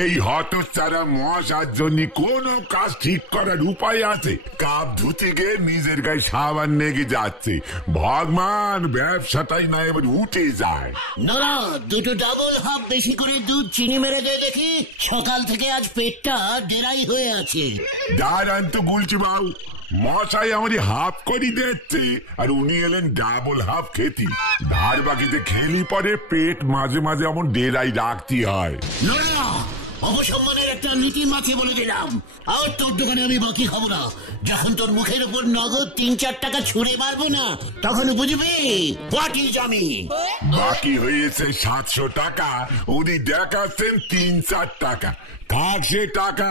এই হতচ্ছাড়া মশার জন্য কোন কাজ ঠিক করার উপায় আছে? কাপ ধুতে গিয়ে নিজের গায়ে সাবান নেগে যাচ্ছে। ভগবান, ব্যবসাটাই না এবার উঠে যায়। না, দুটো ডাবল হাফ বেশি করে দুধ চিনি মেরে দে দেখি। সকাল থেকে আজ পেটটা ডেরাই হয়ে আছে। দাঁড়ান তো গুলছি বাবু, মশাই আমারই হাফ করে দিচ্ছে আর উনি এলেন ডাবল হাফ খেতি। ধার বাকিতে খেলি পরে পেট মাঝে মাঝে এমন ডেরাই রাখতে হয়। না, অবসম্মানের একটা নীতি মাছে বলে দিলাম। আর তোর দোকানে আমি বাকি খাবো না। যখন তোর মুখের উপর নগদ 3-4 টাকা ছুঁড়ে মারবো না, তখন বুঝবি পাটি জমি। বাকি হয়েছে 700 টাকা, উনি দেখাচ্ছেন 3-4 টাকা। কার সে টাকা?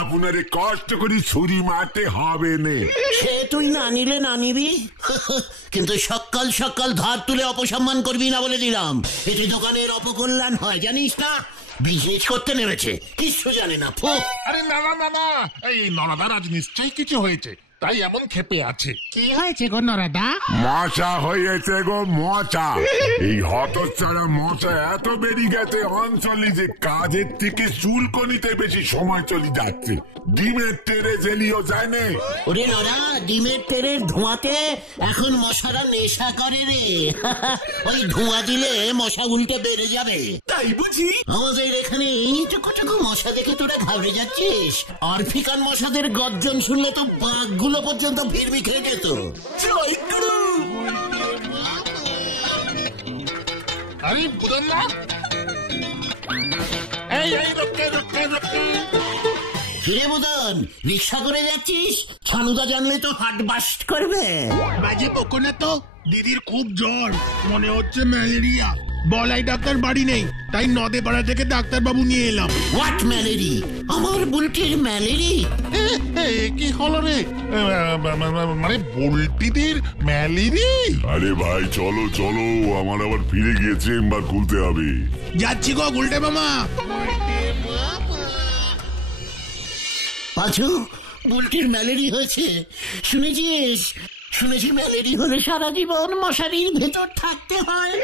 আপনারে কষ্ট করে ছুরি মারতে হবে না। সে তুই না নিলে না নিবি, কিন্তু সকাল সকাল ধার তুলে অপসম্মান করবি না বলে দিলাম। এতে দোকানের অপকল্যাণ হয় জানিস না। বিজনেস করতে নেমেছে, কিছু জানে না। আরে না না না না, এই নরাদার আজ নিশ্চয়ই কিছু হয়েছে, তাই এমন খেপে আছে। কি হয়েছে গো নরাদা? মশা হয়েছে গো মশা। এই হতচ্ছাড়া মশা এত বেড়ে গেছে অঞ্চলে যে কাজের থেকে চুলকনিতে বেশি সময় চলে যাচ্ছে। ডিমের তেরে জেলিও যায় না। ওরে নরা, ডিমের তেরের ধোঁয়াতে এখন মশারা নেশা করে রে। ওই ধোঁয়া দিলে মশা উল্টে বেড়ে যাবে। তাই বুঝি? আমাদের এখানে এইটুকু মশা দেখে তোরা ঘাবড়ে যাচ্ছিস? আফ্রিকান মশাদের গর্জন শুনলে তো বাঘগুলো পর্যন্ত ভিড়মি খেয়ে যেত। আরে বুঝলেন না, এই রক্ষে রক্ষে রক্ষে। ফিরে বুদন, রিক্সা করে যাচ্ছিস? ছানুদা জানলে তো হাট বাস্ট করবে। বাজে বকো না তো, দিদির খুব জ্বর, মনে হচ্ছে ম্যালেরিয়া। বলাই ডাক্তার বাড়ি নেই, তাই নদে পাড়া থেকে ডাক্তার বাবু নিয়ে এলাম। হোয়াট ম্যালেরি? আমার বুলটির ম্যালেরি? কি হলো রে? মানে বুলটিদের ম্যালেরি? আরে ভাই চলো চলো, আমার আবার ফিরে গিয়ে চেম্বার খুলতে হবে। যাচ্ছি গো গুলটে মামা। পাঁচু, বুলটির ম্যালেরি হয়েছে শুনেছিস? শুনেছি ম্যালেরি হলে সারা জীবন মশারির ভেতর থাকতে হয়।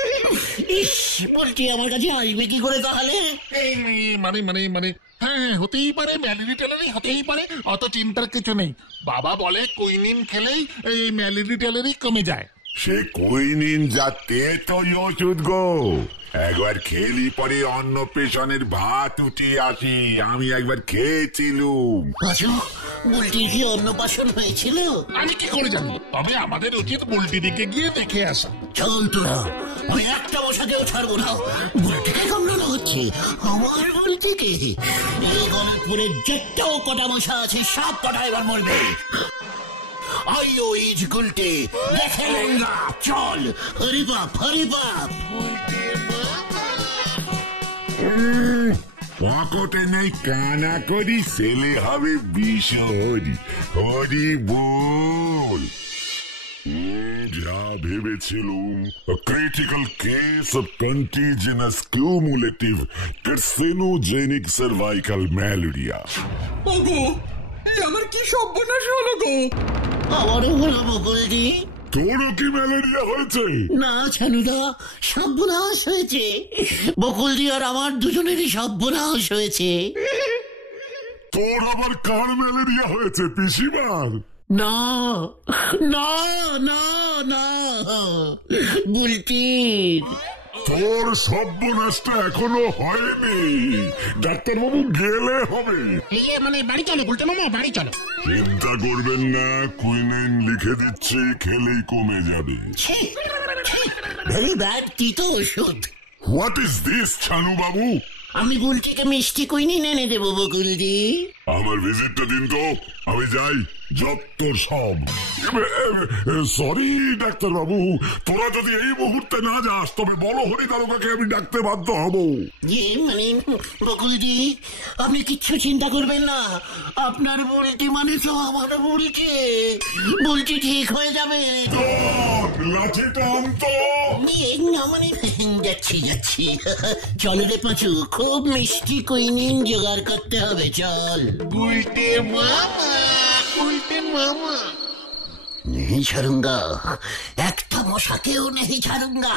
ইস, বুলটি আমার কাছে আসবে কি করে তাহলে? মানে মানে মানে হ্যাঁ, হতেই পারে, ম্যালেরি ট্যালেরি হতেই পারে, অত চিন্তার কিছু নেই। বাবা বলে কুইনিন খেলেই এই ম্যালেরি ট্যালেরি কমে যায়। সে কুইনিন যাতে তো ওষুধ গো, একবার খেলি পরে অন্য পেশনের ভাত উঠে আসি। আমি একবার খেয়েছিলুম। বুলটির কি অন্নপ্রাশন হয়েছিল? আমি কি করে জানবো? তবে আমাদের উচিত বুলটি দিকে গিয়ে দেখে আসা। চল তোরা, আমি একটা মশাকেও ছাড়বো না। বুলটিকে কামড়ানো হচ্ছে, আমার বুলটিকে। এই গলতপুরের যেটাও কটা মশা আছে সব কটা এবার মরবে। আইও ইজ গুলটে, দেখে লেঙ্গা, চল। হরি বাপ, হরি বাপ। পকেটে নেই কানা করি, ছেলে হবে বিশহরি। হরি বল। যা ভেবেছিলুম, critical case of contagious cumulative carcinogenic cervical malaria. ওগো, আমার কি সর্বনাশ হলো গো! আমারও হলো বকুলদি। তোরও কি ম্যালেরিয়া হয়েছে? না ছানুদা, সর্বনাশ হয়েছে। বকুলদি আর আমার দুজনেরই সর্বনাশ হয়েছে। তোর আবার কার ম্যালেরিয়া হয়েছে? পিসিমার? না না না না, বুলটির। তোর সর্বনাশটা এখনো হয়নি, ডাক্তারবাবু গেলে হবে। মানে বাড়ি চলো গুলটে মামা, বাড়ি চলো। চিন্তা করবেন না, কুইনাইন লিখে দিচ্ছি, খেলেই কমে যাবে। ভেরি ব্যাড, তিতো ওষুধ। হোয়াট ইজ দিস ছানু বাবু? আমি বুলটিকে মিষ্টি কুইনিন এনে দেবো বকুলদি। আমার ভিজিটটা দিন তো, আমি যাই। যত সব সরি ডাক্তার বাবু, তোরা যদি এই মুহূর্তে না যাস তবে বলো হরি দারোগাকে আমি ডাকতে বাধ্য হব। মানে বকুলদি, আপনি কিচ্ছু চিন্তা করবেন না। আপনার বুলটি মানে তো আমার বুলটি। বুলটি ঠিক হয়ে যাবে। লাঠিটা আনতো। মানে যাচ্ছি যাচ্ছি। চল রে পাঁচু, খুব মিষ্টি কুইনিন জোগাড় করতে হবে। চল। গুলটে মামা, গুলটে মামা। नहीं ছাড়ুঙ্গা, একটা মশাকেও নেই ছাড়ুঙ্গা।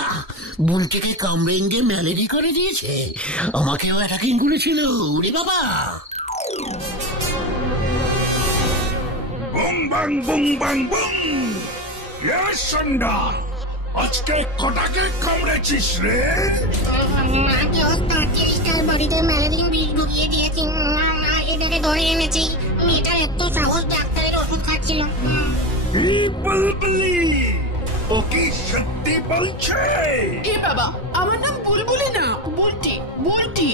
বুলটিকে কামড়েঙ্গে ম্যালেরি করে দিয়েছে, আমাকেও অ্যাটাকিং করেছিল। ওরে বাবা! বুম বাং বুম বাং বুম। সন্ধ্যা, আজকে কটাকে কামড়েছিস রে? আগে 30টার বাড়িতে ম্যালেরিয়া বিষ ঢুকিয়ে দিয়েছি, এটাকে ধরে এনেছি। মেয়েটা এত সাহস, ডাক্তারের ওষুধ খাচ্ছিল। বুলবুলি, ও কি সত্যি বলছে? এ বাবা, আমার নাম বুলবুলি না, বুলটি বুলটি।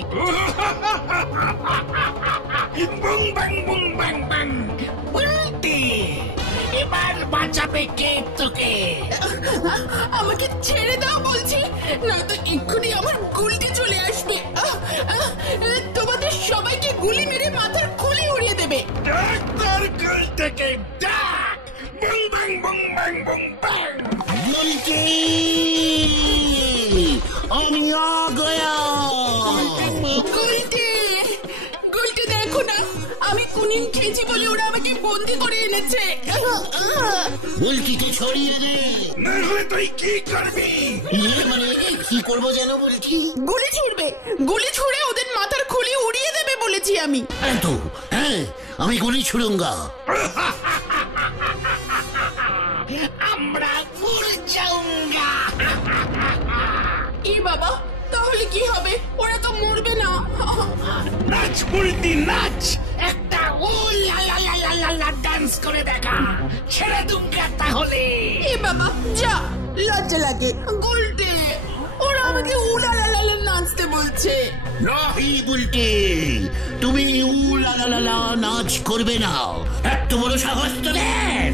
বুম বাং বুম বাং বাং। বুলটি, এবার বাঁচাবে কে তোকে? আমাকে ছেড়ে দাও বলছি, না তো এক্ষুনি আমার গুলটি চলে আসবে। তোমাদের সবাইকে গুলি মেরে মাথার খুলি উড়িয়ে দেবে। ডাক্তার গুল থেকে ডাক। বুম বাং বুম বাং বুম বাং। বুলটি, আমি আ গয়া। গুলটি, গুলটি দেখো না, আমি কুনিন খেয়েছি বলে ওরা আমাকে বন্দি করে এনেছে। বুলটিকে ছড়িয়ে দে। নাহলে তুই কি করবি? মানে কি করবো যেন বলছি? গুলি ছুড়বে, গুলি ছুড়ে ওদের মাথার খুলি উড়িয়ে দেবে বলেছি আমি। তো হ্যাঁ, আমি গুলি ছুড়ুঙ্গা। আমরা ভুল যাউঙ্গা। এ বাবা, তাহলে কি হবে? ওরা তো মরবে না। নাচ বুলটি নাচ, একটা ও লা লা লা লা লা লা ডান্স করে দেখা। ছেড়ে দুঙ্গা তাহলে। এ বাবা যা, লজ্জা লাগে। গুলটে, ওরা আমাকে উলালালা নাচতে বলছে। নহি বুলটি, তুমি উলালালা নাচ করবে না। এত বড় সাহস তোদের!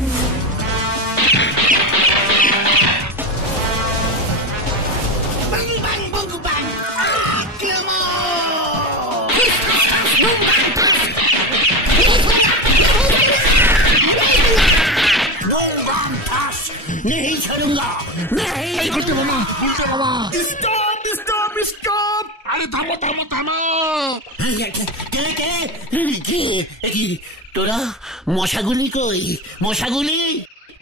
বাং বাং বুং বাং। नहीं छोड़ूंगा, नहीं। এই করতে বাবা, বলতে বাবা। Stop stop stop. আরে থামো থামো থামো। তোরা মশাগুলি কই? মশাগুলি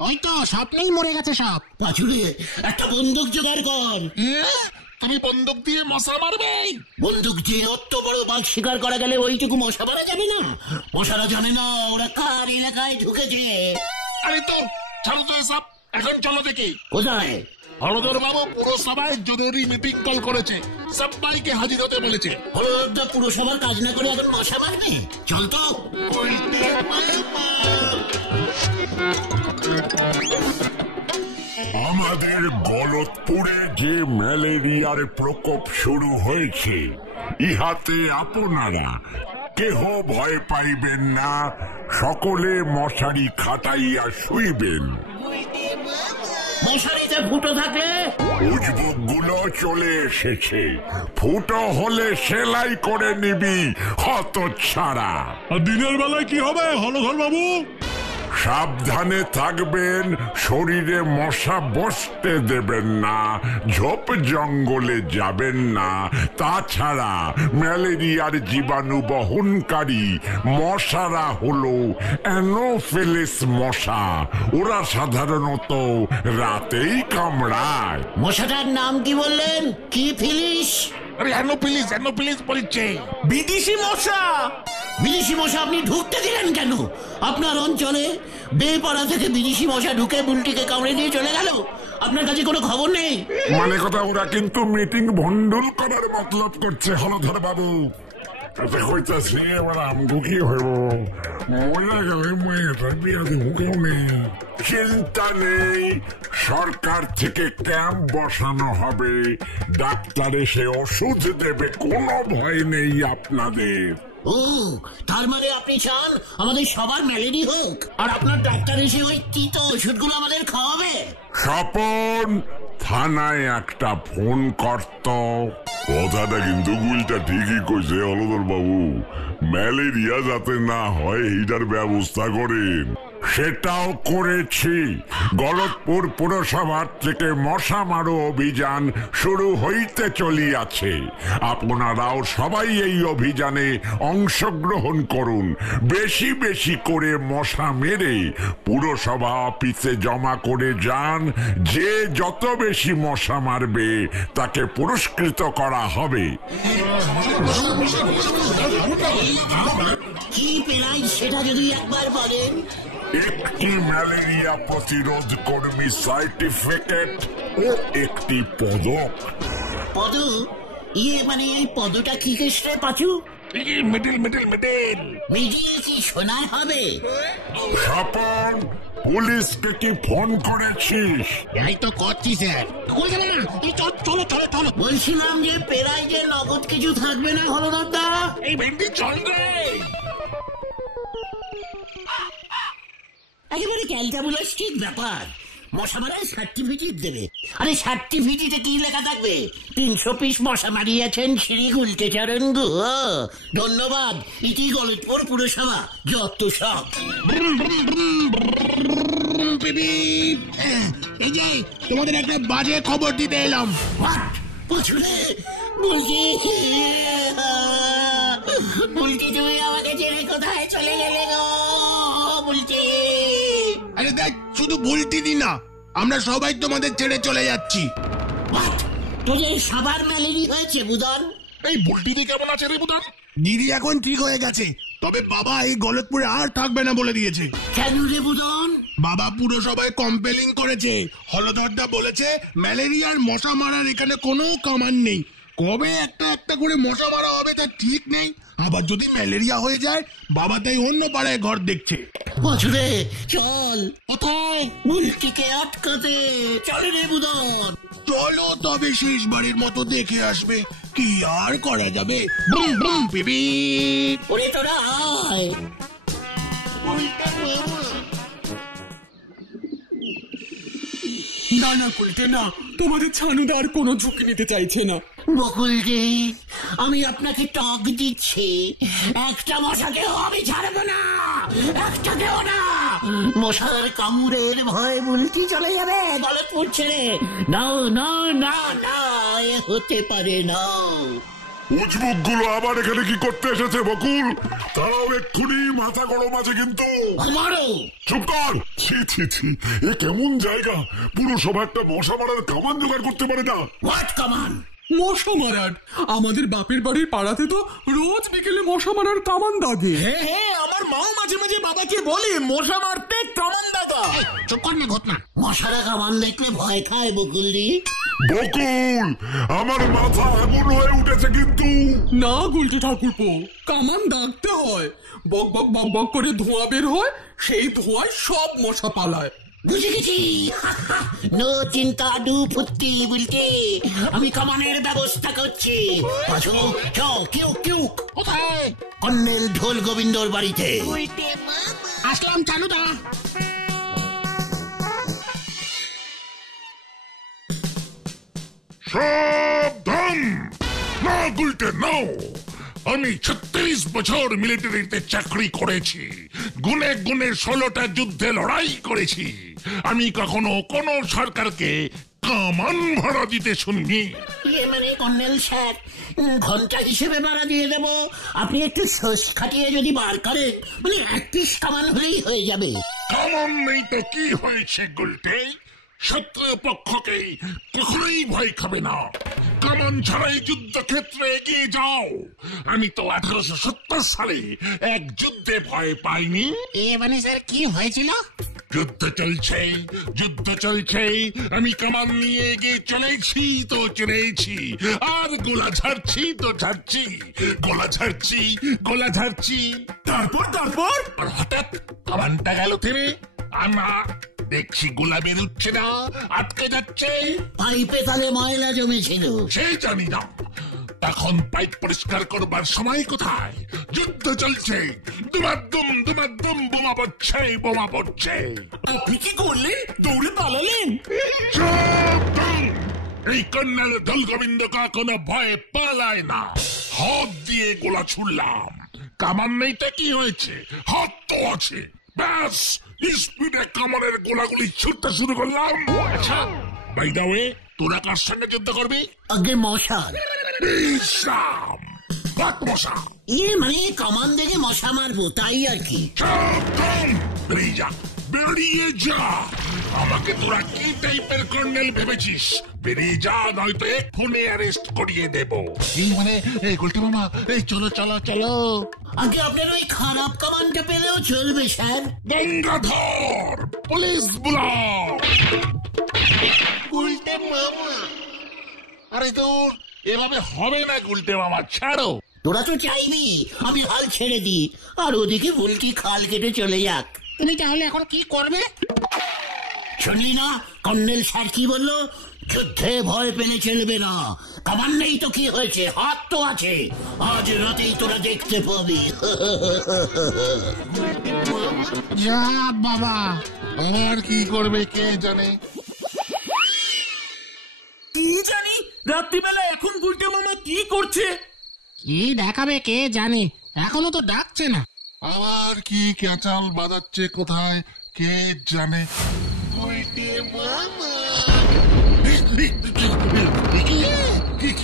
ওই তো স্বপ্নেই মরে গেছে সব। পাঁচুরে, একটা বন্দুক জোগাড় কর। তুমি বন্দুক দিয়ে মশা মারবে? বন্দুক দিয়ে অত বড় বাঘ শিকার করা গেলে ওইটুকু মশা মারা যাবে না? মশারা জানে না ওরা কার এলাকায় ঢুকেছে। আরে তো ছাড়ো তো এসব, এখন চলো দেখি। কোথায়? হলদর বাবু পুরসভায় জরুরি মিটিং কল করেছে, সবাইকে হাজির হতে বলেছে। হলদা পুরসভার কাজ না করে এখন মশা মারবে? চল তো। আমাদের গলতপুরে যে ম্যালেরিয়ার প্রকোপ শুরু হয়েছে, ইহাতে আপনারা কেহ ভয় পাইবেন না। সকলে মশারি খাটাইয়া শুইবেন। মশারিতে ফুটো থাকলে উজবুক গুলো চলে এসেছে, ফুটো হলে সেলাই করে নিবি হতচ্ছাড়া। দিনের বেলায় কি হবে হলধর বাবু? সাবধানে থাকবেন, শরীরে মশা বসতে দেবেন না, ঝোপ জঙ্গলে যাবেন না। তাছাড়া ম্যালেরিয়ার জীবাণু বহনকারী মশারা হলো অ্যানোফিলিস মশা। ওরা সাধারণত রাতেই কামড়ায়। মশাটার নাম কি বললেন? কি ফিলিস? আরে অ্যানোফিলিস বলছে। বিদেশি মশা। বিদেশি মশা আপনি ঢুকতে দিলেন কেন? আপনার অঞ্চলে বেপাড়া থেকে বিদেশি মশা ঢুকে বুলটিকে কামড়ে দিয়ে চলে গেল, আপনার কাছে কোনো খবর নেই? মানে কথা, ওরা কিন্তু মিটিং ভন্ডুল করার মতলব করছে হলধর বাবু। কইতাছি এবার আমগো কি হইব? মরে গেলে মেয়েটার বিয়া দিব কেউ নেই। চিন্তা নেই, সরকার থেকে ক্যাম্প বসানো হবে, ডাক্তার এসে ওষুধ দেবে, কোনো ভয় নেই আপনাদের। ও, তার মানে আপনি চান আমাদের সবার ম্যালেরিয়া হোক, আর আপনার ডাক্তার এসে ওই তিতো ওষুধগুলো আমাদের খাওয়াবে? স্বপন, থানায় একটা ফোন করত। কথাটা কিন্তু গুলটা ঠিকই কইছে হলধর বাবু, ম্যালেরিয়া যাতে না হয় এইটার ব্যবস্থা করেন। সেটাও করেছি। গলতপুর পুরসভার থেকে মশা মারো অভিযান শুরু হইতে চলিয়াছে। আপনারাও সবাই এই অভিযানে অংশগ্রহণ করুন। বেশি বেশি করে মশা মেরে পুরসভা অফিসে জমা করে যান। যে যত বেশি মশা মারবে তাকে পুরস্কৃত করা হবে। কি পেলাই সেটা যদি একবার বলেন। একটি ম্যালেরিয়া প্রতিরোধ কর্মী সার্টিফিকেট ও একটি পদক। পদ? মানে এই পদটা কি কেসরে পাচু? Medal medal medal. মিডিয়ে কি শোনার হবে? স্বপন, পুলিশকে কি ফোন করেছিস? এই তো করছি স্যার। চলো চলো চলো। বলছিলাম যে পেরাই যে নগদ কিছু থাকবে না হলদরদা। এই ভেন্ডি চল রে। একেবারে ক্যালটাবুলাস্টিক ব্যাপার। মশা মারার সার্টিফিকেট দেবে। আরে সার্টিফিকেটে কি লেখা থাকবে? 300 পিস মশা মারিয়েছেন শ্রী গুলটেচরণ গুহ। ধন্যবাদ ইতি গলতপুর পুরসভা। যত সব এই যে তোমাদের একটা বাজে খবর দিতে এলাম। বলছি তুমি আমাকে ছেড়ে কোথায় চলে গেলে গো? বলছি আরে দেখ, শুধু বলতে দি না, আমরা সবাই তোমাদের ছেড়ে চলে যাচ্ছি। তোদের সবার ম্যালেরি হয়েছে বুদন? এই বুলটিদি কেমন আছে রে বুদন? দিদি এখন ঠিক হয়ে গেছে, তবে বাবা এই গলতপুরে আর থাকবে না বলে দিয়েছে। কেন রে বুদন? বাবা পুরসভায় কম্পেলিং করেছে। হলধরদা বলেছে ম্যালেরিয়ার মশা মারার এখানে কোনো কামান নেই। কবে একটা একটা করে মশা মারা হবে তার ঠিক নেই। আবার যদি ম্যালেরিয়া হয়ে যায় বাবা তাই অন্য পাড়ায় ঘর দেখছে। বছরে চল। কোথায়? বুলটিকে আটকাতে। চল রে বুদন। চলো তবে শেষবারের মতো দেখে আসবে। কি আর করা যাবে। বুম বুম পিপি। ওরে তোরা আয়। না না কুলটে না, তোমাদের ছানুদা আর কোনো ঝুঁকি নিতে চাইছে না। বকুল রে, আমি আপনাকে টক দিচ্ছি। একটা মশাকেও আমি ছাড়বো না, একটাকেও না। মশার কামড়ের ভয় বুলটি চলে যাবে গলতপুর ছেড়ে। না না না না, এ হতে পারে না। উজবুক গুলো আবার এখানে কি করতে এসেছে বকুল? তারাও এক্ষুনি মাথা গরম আছে কিন্তু। আমারও। চুপ কর। ছি ছি ছি, এ কেমন জায়গা? পুরসভা একটা মশা মারার কামান জোগাড় করতে পারে না। হোয়াট কামান? মশা মারার? আমাদের বাপের বাড়ির পাড়াতে তো রোজ বিকেলে মশা মারার কামান দাগে। হ্যাঁ, আমার মাও মাঝে মাঝে বাবাকে বলে মশা মারতে কামান দাদা। চুপ কর না ঘটনা। মশারা কামান দেখলে ভয় খায় বকুল দি। বকুল, আমার মাথা আগুন হয়ে উঠেছে কিন্তু। না গুলটে ঠাকুরপো, কামান দাগতে হয়। বক বক বক বক করে ধোঁয়া বের হয়, সেই ধোঁয়ায় সব মশা পালায়। বুঝে গেছি। নো চিন্তা ডু ফুর্তি বুলটি, আমি কামানের ব্যবস্থা করছি। পাঁচু চল। কেউ কেউ কোথায়? কর্নেল ঢোল গোবিন্দর বাড়িতে। আসলাম চালুদা। সাবধান! না গুলটে নাও। আমি 36 বছর মিলিটারিতে চাকরি করেছি। গুনে গুনে 16টা যুদ্ধে লড়াই করেছি। আমি কখনো কোন সরকারকে কামান ভাড়া দিতে শুনিনি। মানে কর্নেল স্যার, ঘন্টা হিসেবে ভাড়া দিয়ে দেব। আপনি একটু সোস খাটিয়ে যদি বার করেন, মানে 1 পিস কামান হলেই হয়ে যাবে। কামান নেই তো কি হয়েছে গুলটে? শত্রু পক্ষকেই কখনোই ভয় খাবে না। কামান ছাড়াই যুদ্ধক্ষেত্রে এগিয়ে যাও। আমি তো 1870 সালে এক যুদ্ধে ভয় পাইনি। মানে স্যার কি হয়েছিল? যুদ্ধ চলছে, যুদ্ধ চলছে, আমি কামান নিয়ে এগিয়ে চলেছি তো চলেছি, আর গোলা ঝাড়ছি তো ঝাড়ছি, গোলা ঝাড়ছি, গোলা ঝাড়ছি। তারপর আর হঠাৎ কামানটা গেল থেমে। না, দেখছি গোলা বেরোচ্ছে না, আটকে যাচ্ছে। পাইপে তাহলে ময়লা জমেছিল। সেই জানি না। তখন পাইপ পরিষ্কার করবার সময় কোথায়? যুদ্ধ চলছে, দুমাদ্দুম দুমাদ্দুম বোমা পড়ছে, বোমা পড়ছে। আপনি কি করলেন? দৌড়ে পালালেন? সাবধান! এই কর্নেল ঢোল গোবিন্দ কোনো ভয়ে পালায় না। হাত দিয়ে গোলা ছুড়লাম। কামান নেই তো কি হয়েছে? হাত তো আছে। ব্যাস স্পিডে কামানের গোলাগুলি ছুটতে শুরু করলাম। আচ্ছা বাই দা ওয়ে, তোরা কার সঙ্গে যুদ্ধ করবি? আগে মশার। ইসলাম কত মশা? মানে কামান দেখে মশা মারবো তাই আর কি। সাবধান, বেরিয়ে যা, বেরিয়ে যা। আমাকে তোরা কি টাইপের কর্নেল ভেবেছিস? বেরিয়ে যা, নয়তো ফোনে অ্যারেস্ট করিয়ে দেব। এই মানে এই গুলটে মামা, এই চলো চলো চলো। আগে আপনার ওই খারাপ কামানটা পেলেও চলবে স্যার। গঙ্গাধর, পুলিশ বুলাও। গুলটে মামা, আরে তোর এভাবে হবে না গুলটে মামা, ছাড়ো। তোরা তো চাইবি আমি হাল ছেড়ে দিই, আর ওদিকে বুলটি খাল কেটে চলে যাক। তুমি তাহলে এখন কি করবে? শুনলি না কর্নেল স্যার কি বললো? যুদ্ধে ভয় পেলে চলবে না। কামান নেই তো কি হয়েছে, হাত তো আছে। আজ রাতেই তোরা দেখতে পাবি। যা বাবা, আর কি করবে কে জানে। কি জানি রাত্রিবেলা এখন গুলটে মামা কি করছে। কি দেখাবে কে জানে, এখনো তো ডাকছে না। আবার কি ক্যাচাল বাজাচ্ছে কোথায় কে জানে।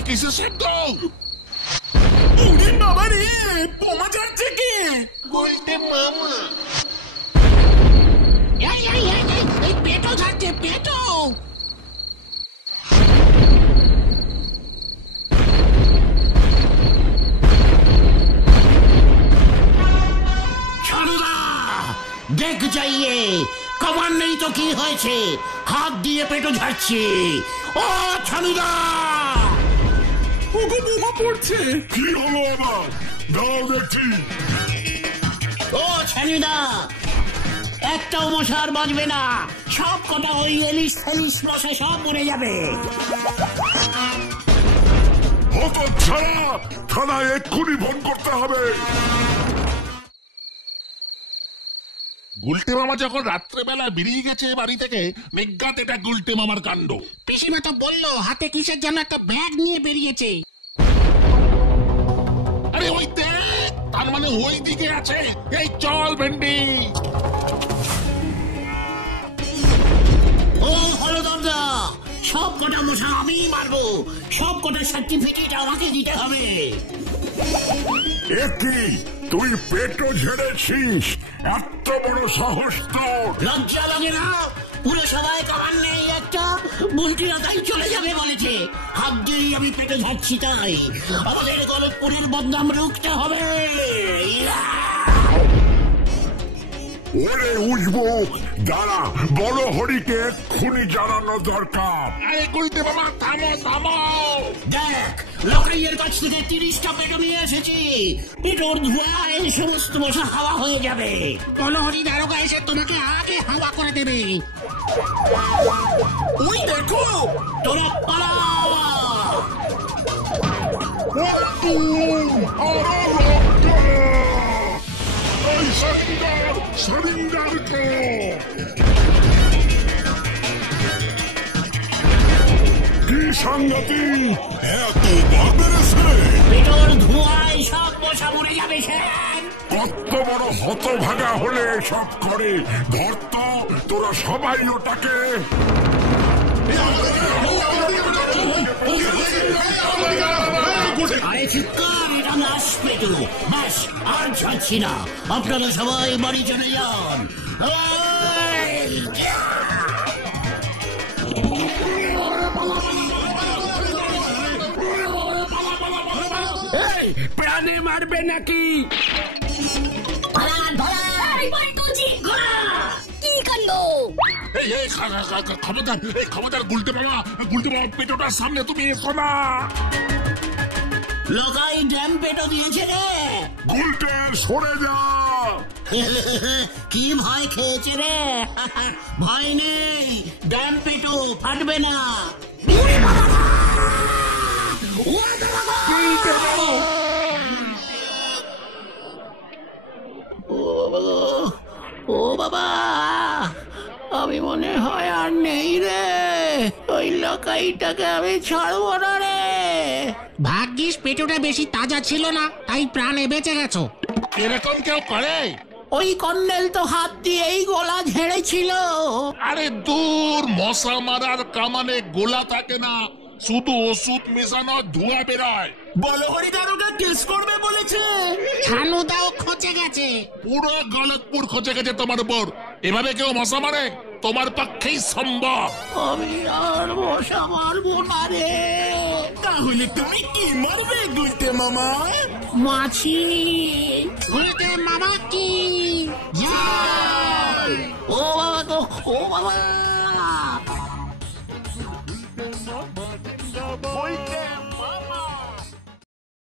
কিসের শব্দ? ওরে বাবা রে, বোমা যাচ্ছে কে? গুলটে মামা, এই পেটো যাচ্ছে, পেটো। দেখ যাইয়ে কামান নেই তো কি হয়েছে, হাত দিয়ে পেটো ঝাড়ছে। ও ছানুদা, ওগো বোমা পড়ছে। কি হলো আবার? দাও দেখছি। ও ছানুদা, একটাও মশার বাজবে না, সব কটা ওই এলিশ ফেলিশ মশা সব মরে যাবে। হতচ্ছাড়া, থানায় এক্ষুনি ফোন করতে হবে। গুলটে মামা যখন রাত্রেবেলা বেরিয়ে গেছে বাড়ি থেকে, নিজ্ঞাত এটা গুলটে মামার কাণ্ড। পিসিমা তো বললো হাতে কিসের যেন একটা ব্যাগ নিয়ে বেরিয়েছে। আরে ওই দেখ, তার মানে ওই দিকে আছে। এই চল ভেন্ডি। ও হলদরদা, সব কটা মশা আমি মারবো, সব কটা সার্টিফিকেট আমাকে দিতে হবে। এ কি, তুই পেটো ঝেড়েছিস? এত বড় সাহস তোর? লজ্জা লাগে না? পুরো সবাই কামান নেই একটা, বুলটিরা তাই চলে যাবে বলেছে। হাত দিয়েই আমি পেটে ঝাড়ছি, তাই আমাদের গলতপুরের বদনাম রুখতে হবে। ওরে উঠবো, দাঁড়া, বড় হরিকে এক্ষুনি জানানো দরকার। আরে গুলটে মামা থামো থামো। দেখ, লকাইয়ের কাছ থেকে 30টা পেটো নিয়ে এসেছি। পেটোর ধোঁয়ায় সমস্ত মশা হাওয়া হয়ে যাবে। বলহরি দারোগা এসে তোমাকে আগে হাওয়া করে দেবে। ওই দেখো, তোরা পালা। সারিন্দার কি সাংঘাতিক, এত বার বেড়েছে। পেটোর ধোঁয়ায় সব মশা মরে যাবে স্যার। কত বড় হতভাগা হলে সব করে। ধরত তোরা সবাই ওটাকে। আরে চিৎকার, এটা লাশ পেটো। ব্যাস, আর ছাড়ছি না, আপনারা সবাই বাড়ি চলে যান। প্রাণে মারবে নাকি? কি কাণ্ড! এই এই খবরদার, এই খবরদার গুলটে মামা, গুলটে মামা পেটোটার সামনে তুমি এসো না। লোকাই ড্যাম পেটো দিয়েছে রে। উল্টে সরে যা। কি ভয় খেয়েছে রে? ভয় নেই, ড্যাম পেটো ফাটবে না। ও বাবা, আমি মনে হয় আর নেই রে। ওই লকাইটাকে আমি ছাড়বো না রে। ভাগ্যিস পেটোটা বেশি তাজা ছিল না, তাই প্রাণে বেঁচে গেছো। এরকম কেউ করে? ওই কর্নেল তো হাত দিয়েই গলা ঝেড়েছিল। আরে দূর, মশা মারার কামানে গোলা থাকে না, শুধু ওষুধ মেশানো ধোঁয়া বেরোয়। বলহরি দারোগা কেস করবে বলেছে। ছানুদাও খচে গেছে। পুরো গলতপুর খচে গেছে তোমার উপর। এভাবে কেউ মশা মারে? তোমার পক্ষেই সম্ভব। আমি আর মশা মারবো না রে। তাহলে তুমি কি মারবে গুলতে মামা? মাছি। গুলতে মামা কি? ও বাবা গো, ও বাবা।